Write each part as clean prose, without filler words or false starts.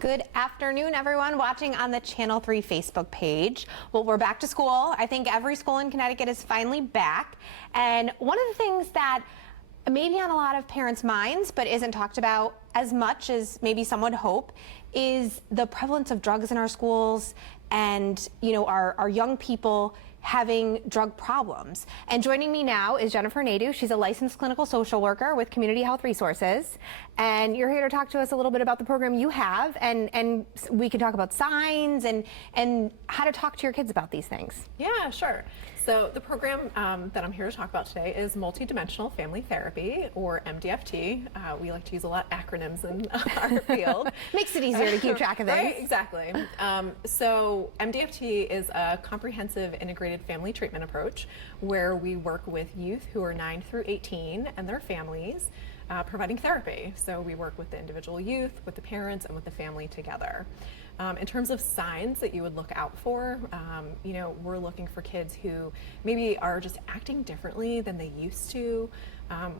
Good afternoon, everyone watching on the Channel 3 Facebook page. Well, we're back to school. I think every school in Connecticut is finally back. And one of the things that maybe on a lot of parents' minds, but isn't talked about as much as maybe some would hope, is the prevalence of drugs in our schools and, you know, our young people having drug problems. And joining me now is Jennifer Nadeau. She's a licensed clinical social worker with Community Health Resources. And you're here to talk to us a little bit about the program you have, and we can talk about signs and how to talk to your kids about these things. Yeah, sure. So the program that I'm here to talk about today is Multidimensional Family Therapy, or MDFT. We like to use a lot of acronyms in our field. Makes it easier to keep track of things. Right, exactly. So MDFT is a comprehensive integrated family treatment approach where we work with youth who are 9 through 18 and their families, providing therapy. So we work with the individual youth, with the parents, and with the family together. In terms of signs that you would look out for, you know, we're looking for kids who maybe are just acting differently than they used to.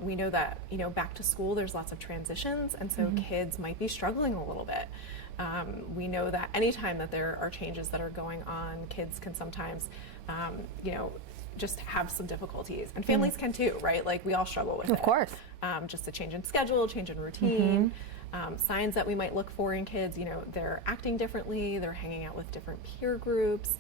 We know that, you know, back to school, there's lots of transitions, and so kids might be struggling a little bit. We know that anytime that there are changes that are going on, kids can sometimes, you know, just have some difficulties, and families can too, right? Like, we all struggle with it. Of course. Just a change in schedule, change in routine. Signs that we might look for in kids, you know, they're acting differently, they're hanging out with different peer groups,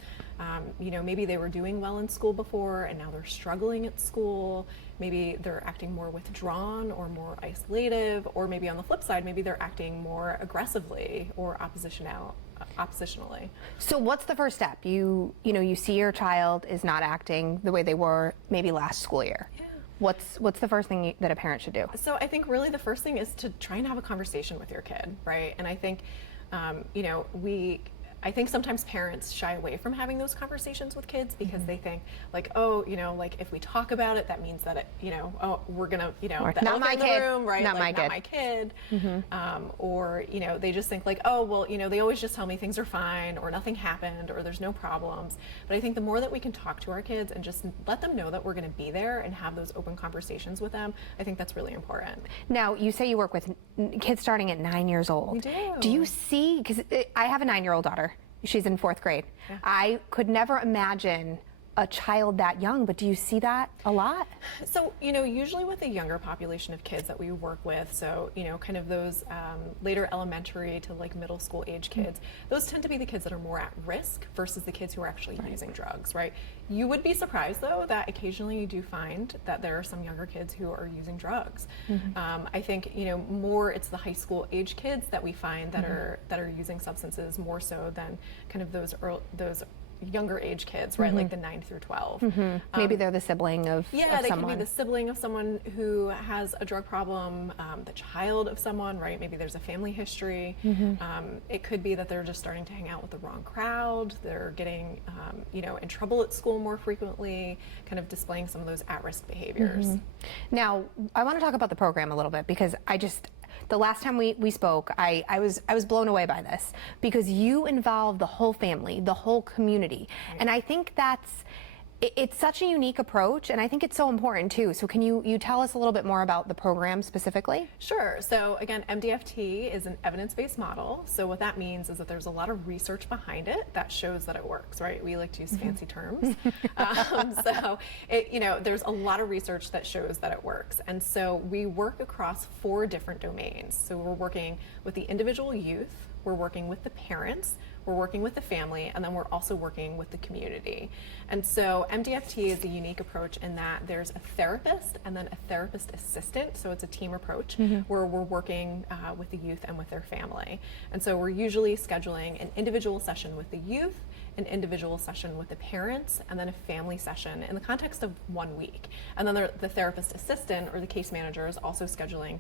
you know, maybe they were doing well in school before and now they're struggling at school, maybe they're acting more withdrawn or more isolative, or maybe on the flip side, maybe they're acting more aggressively or oppositionally. So what's the first step? You know, you see your child is not acting the way they were maybe last school year. Yeah. What's the first thing that a parent should do? So I think really the first thing is to try and have a conversation with your kid, right? And I think, you know, I think sometimes parents shy away from having those conversations with kids because they think like, oh, you know, like if we talk about it, that means that it, you know, oh, we're gonna, you know, the elephant in the room, right? Not like, my not my kid. Or, you know, they just think like, oh, well, you know, they always just tell me things are fine or nothing happened or there's no problems. But I think the more that we can talk to our kids and just let them know that we're gonna be there and have those open conversations with them, I think that's really important. Now, you say you work with kids starting at 9 years old. We do. Do you see, because I have a 9-year-old daughter. She's in 4th grade. Yeah. I could never imagine a child that young, but do you see that a lot? So, you know, usually with a younger population of kids that we work with, so, you know, kind of those later elementary to like middle school age kids, those tend to be the kids that are more at risk versus the kids who are actually using drugs, right? You would be surprised though that occasionally you do find that there are some younger kids who are using drugs. I think, you know, more it's the high school age kids that we find that are using substances more so than kind of those younger age kids, right? Like the 9 through 12. Maybe they're the sibling of they someone. could be the sibling of someone who has a drug problem, the child of someone, right? Maybe there's a family history. It could be that they're just starting to hang out with the wrong crowd. They're getting, you know, in trouble at school more frequently, kind of displaying some of those at-risk behaviors. Now, I want to talk about the program a little bit because the last time we spoke, I was blown away by this because you involve the whole family, the whole community. And I think it's such a unique approach, and I think it's so important too. So can you tell us a little bit more about the program specifically? Sure. So again, MDFT is an evidence-based model. So what that means is that there's a lot of research behind it that shows that it works, right? We like to use fancy terms. So you know, there's a lot of research that shows that it works. And so we work across 4 different domains. So we're working with the individual youth, we're working with the parents, we're working with the family, and then we're also working with the community. And so MDFT is a unique approach in that there's a therapist and then a therapist assistant, so it's a team approach where we're working with the youth and with their family. And so we're usually scheduling an individual session with the youth, an individual session with the parents, and then a family session in the context of 1 week. And then the therapist assistant or the case manager is also scheduling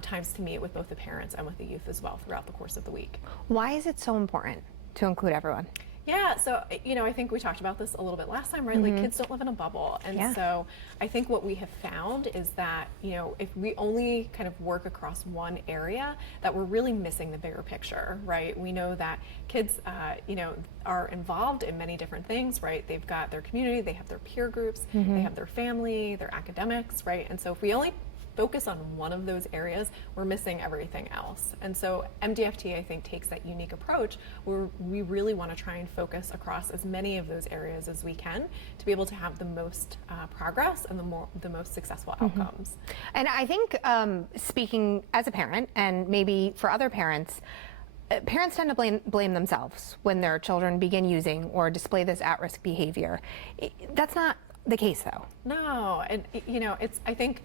times to meet with both the parents and with the youth as well throughout the course of the week. Why is it so important to include everyone? Yeah, so, you know, I think we talked about this a little bit last time, right? Like, kids don't live in a bubble. And so I think what we have found is that, you know, if we only kind of work across one area, that we're really missing the bigger picture, right? We know that kids, you know, are involved in many different things, right? They've got their community, they have their peer groups, they have their family, their academics, right? And so if we only focus on one of those areas, we're missing everything else. And so MDFT, I think, takes that unique approach where we really want to try and focus across as many of those areas as we can to be able to have the most progress and the most successful outcomes. And I think speaking as a parent, and maybe for other parents, parents tend to blame themselves when their children begin using or display this at-risk behavior. That's not the case, though. No, and you know, I think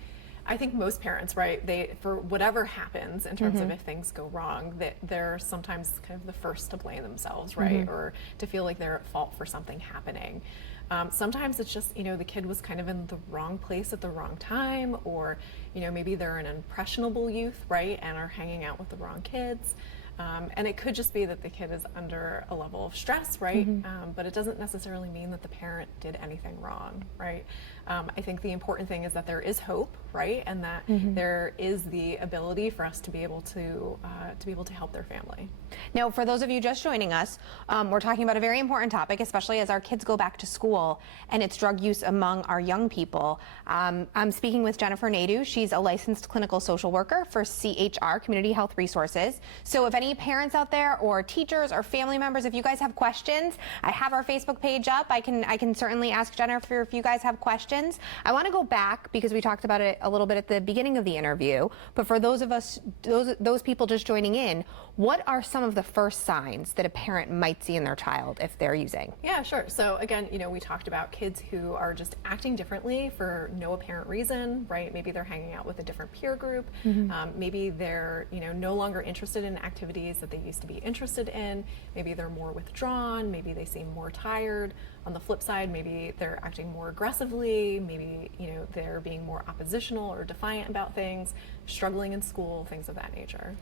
most parents, right? They, for whatever happens in terms of if things go wrong, that they're sometimes kind of the first to blame themselves, right? Or to feel like they're at fault for something happening. Sometimes it's just, you know, the kid was kind of in the wrong place at the wrong time, or, you know, maybe they're an impressionable youth, right? And are hanging out with the wrong kids. And it could just be that the kid is under a level of stress, right? But it doesn't necessarily mean that the parent did anything wrong, right? I think the important thing is that there is hope, right? And that there is the ability for us to be able to help their family. Now, for those of you just joining us, we're talking about a very important topic, especially as our kids go back to school, and it's drug use among our young people. I'm speaking with Jennifer Nadeau. She's a licensed clinical social worker for CHR, Community Health Resources. So if any parents out there or teachers or family members, if you guys have questions, I have our Facebook page up. I can certainly ask Jennifer if you guys have questions. I want to go back because we talked about it a little bit at the beginning of the interview, but for those of us, those people just joining in, what are some of the first signs that a parent might see in their child if they're using? Yeah, sure. So again, you know, we talked about kids who are just acting differently for no apparent reason, right? Maybe they're hanging out with a different peer group. Maybe they're, you know, no longer interested in activities that they used to be interested in. Maybe they're more withdrawn. Maybe they seem more tired. On the flip side, maybe they're acting more aggressively. Maybe, you know, they're being more oppositional or defiant about things, struggling in school, things of that nature.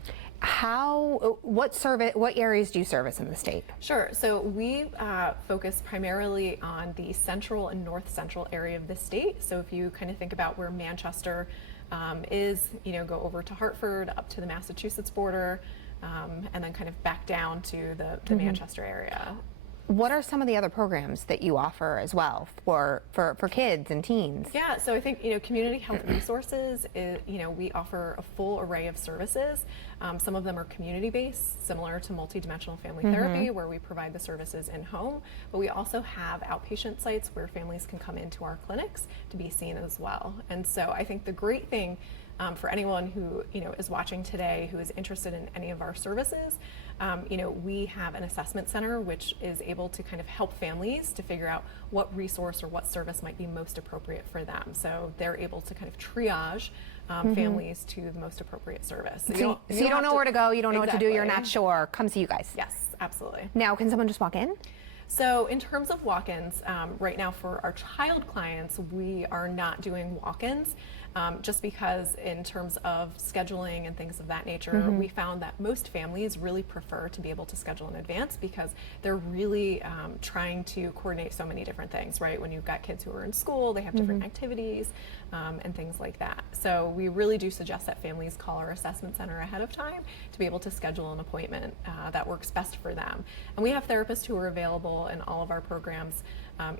What areas do you service in the state? Sure. So we focus primarily on the central and north central area of the state. So if you kind of think about where Manchester is, you know, go over to Hartford, up to the Massachusetts border, and then kind of back down to the Manchester area. What are some of the other programs that you offer as well for kids and teens? Yeah, so I think, you know, Community Health Resources, you know, we offer a full array of services. Some of them are community-based, similar to Multidimensional Family Therapy, where we provide the services in-home, but we also have outpatient sites where families can come into our clinics to be seen as well. And so I think the great thing for anyone who, you know, is watching today who is interested in any of our services, you know, we have an assessment center which is able to kind of help families to figure out what resource or what service might be most appropriate for them. So they're able to kind of triage families to the most appropriate service. So you don't know where to go, you don't know what to do, you're not sure, come see you guys. Yes, absolutely. Now, can someone just walk in? So in terms of walk-ins, right now for our child clients, we are not doing walk-ins. Just because in terms of scheduling and things of that nature, we found that most families really prefer to be able to schedule in advance because they're really trying to coordinate so many different things, right? When you've got kids who are in school, they have different activities and things like that. So we really do suggest that families call our assessment center ahead of time to be able to schedule an appointment that works best for them. And we have therapists who are available in all of our programs,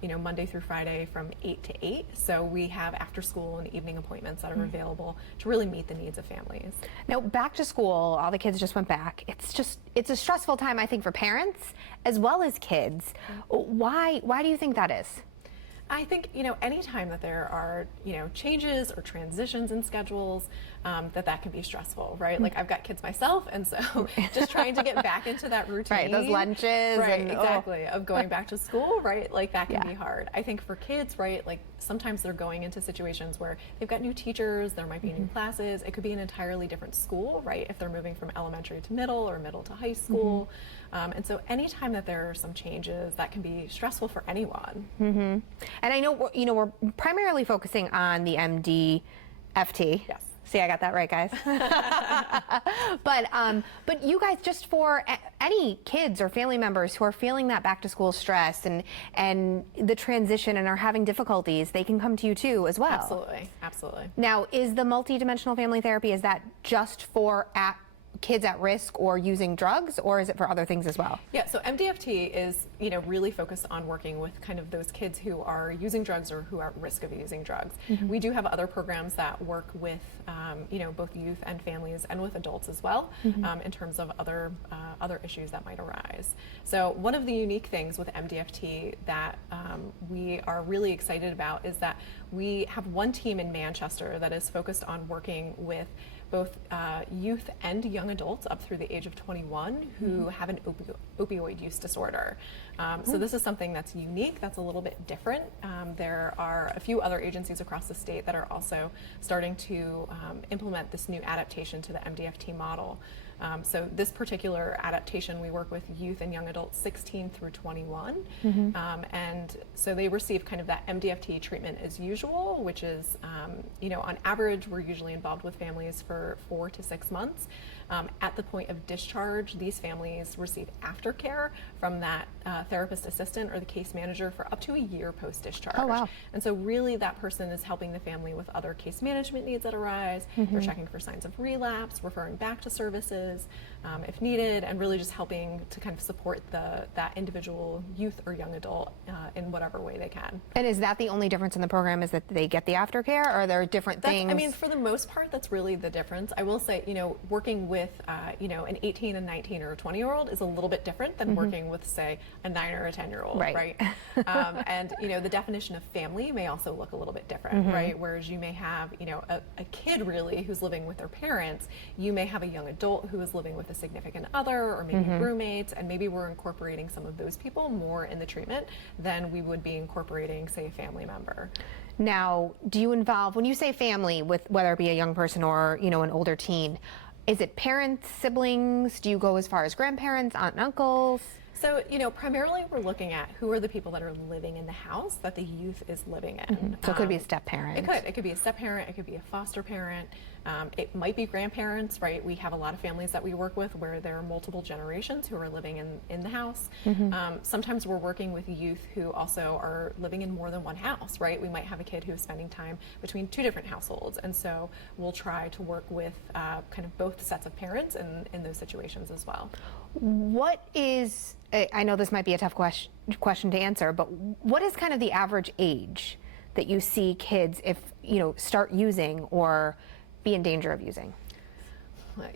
you know, Monday through Friday from 8 to 8. So we have after school and evening appointments that are available to really meet the needs of families. Now, back to school, all the kids just went back. It's a stressful time, I think, for parents as well as kids. Why do you think that is? I think, you know, anytime that there are, you know, changes or transitions in schedules, that can be stressful, right? Like I've got kids myself, and so just trying to get back into that routine. Right, those lunches. Right, and, exactly, of going back to school, right? Like that can be hard. I think for kids, right, like sometimes they're going into situations where they've got new teachers, there might be new classes, it could be an entirely different school, right? If they're moving from elementary to middle or middle to high school. And so anytime that there are some changes, that can be stressful for anyone. And I know, you know, we're primarily focusing on the MDFT. Yes. See, I got that right, guys. But you guys, just for any kids or family members who are feeling that back to school stress and the transition and are having difficulties, they can come to you too as well. Absolutely. Now, is the multidimensional family therapy, is that just for kids at risk or using drugs, or is it for other things as well? Yeah, so MDFT is, really focused on working with kind of those kids who are using drugs or who are at risk of using drugs. We do have other programs that work with, both youth and families and with adults as well, in terms of other issues that might arise. So one of the unique things with MDFT that we are really excited about is that we have one team in Manchester that is focused on working with both youth and young adults up through the age of 21 who have an opioid use disorder. So this is something that's unique, that's a little bit different. There are a few other agencies across the state that are also starting to implement this new adaptation to the MDFT model. So this particular adaptation, we work with youth and young adults 16 through 21. And so they receive kind of that MDFT treatment as usual, which is, on average, we're usually involved with families for 4 to 6 months. At the point of discharge, these families receive aftercare from that therapist assistant or the case manager for up to a year post-discharge. Oh, wow. And so really that person is helping the family with other case management needs that arise. They're checking for signs of relapse, referring back to services if needed, and really just helping to kind of support that individual youth or young adult in whatever way they can. And is that the only difference in the program, is that they get the aftercare, or are there different things? I mean, for the most part, that's really the difference. I will say, working with, an 18 and 19 or a 20-year-old is a little bit different than working with, say, a 9 or a 10-year-old, right? And, the definition of family may also look a little bit different, right? Whereas you may have, a kid really who's living with their parents, you may have a young adult who is living with a significant other or maybe roommates, and maybe we're incorporating some of those people more in the treatment than we would be incorporating, say, a family member. Now, do you involve, when you say family, with whether it be a young person or, an older teen, is it parents, siblings? Do you go as far as grandparents, aunt and uncles? So, primarily we're looking at who are the people that are living in the house that the youth is living in. So it could be a step parent. It could be a step parent, it could be a foster parent. It might be grandparents, right? We have a lot of families that we work with where there are multiple generations who are living in the house. Sometimes we're working with youth who also are living in more than one house, right? We might have a kid who's spending time between 2 different households, and so we'll try to work with kind of both sets of parents in those situations as well. What is, I know this might be a tough question to answer, but what is kind of the average age that you see kids, if start using or be in danger of using?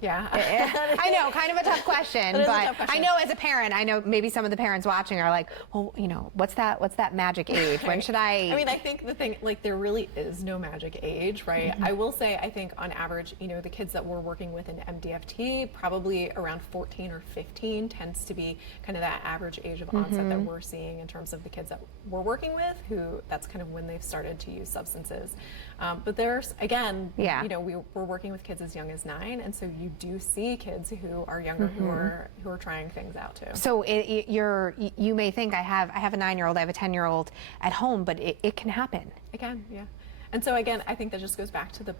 Yeah. I know, kind of a tough question, but I know as a parent, I know maybe some of the parents watching are like, well, what's that magic age? When should I? I mean, I think the thing, there really is no magic age, right? I will say, I think on average, the kids that we're working with in MDFT, probably around 14 or 15 tends to be kind of that average age of onset that we're seeing in terms of the kids that we're working with, who that's kind of when they've started to use substances. But there's, again, we're working with kids as young as 9, and so you do see kids who are younger who are trying things out too. So you may think I have a 9-year-old, I have a 10-year-old at home, but it can happen. It can, yeah. And so again, I think that just goes back to the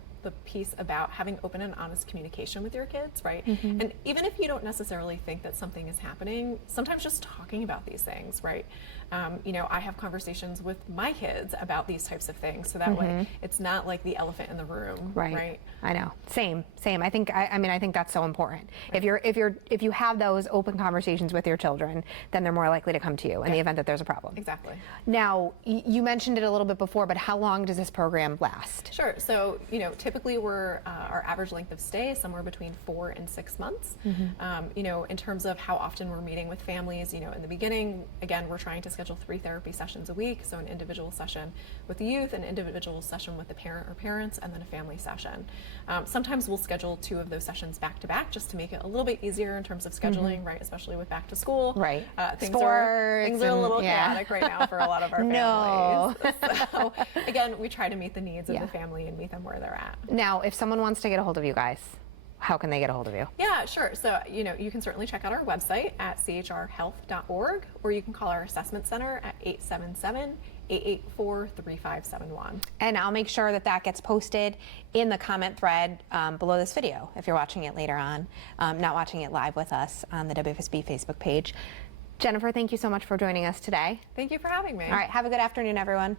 piece about having open and honest communication with your kids, right? And even if you don't necessarily think that something is happening, sometimes just talking about these things, right? I have conversations with my kids about these types of things, so that way it's not like the elephant in the room, right? I know. Same. I think that's so important. Right. If you have those open conversations with your children, then they're more likely to come to you in the event that there's a problem. Exactly. Now, you mentioned it a little bit before, but how long does this program last? Sure. So, typically we're our average length of stay is somewhere between 4 and 6 months. In terms of how often we're meeting with families, in the beginning, again, we're trying to schedule 3 therapy sessions a week. So an individual session with the youth, an individual session with the parent or parents, and then a family session. Sometimes we'll schedule 2 of those sessions back to back just to make it a little bit easier in terms of scheduling, right? Especially with back to school. Right. Things are a little chaotic right now for a lot of our families. So again, we try to meet the needs of the family and meet them where they're at. Now, if someone wants to get a hold of you guys, how can they get a hold of you? Yeah, sure. So, you can certainly check out our website at chrhealth.org, or you can call our assessment center at 877-884-3571. And I'll make sure that gets posted in the comment thread below this video if you're watching it later on, not watching it live with us on the WFSB Facebook page. Jennifer, thank you so much for joining us today. Thank you for having me. All right, have a good afternoon, everyone.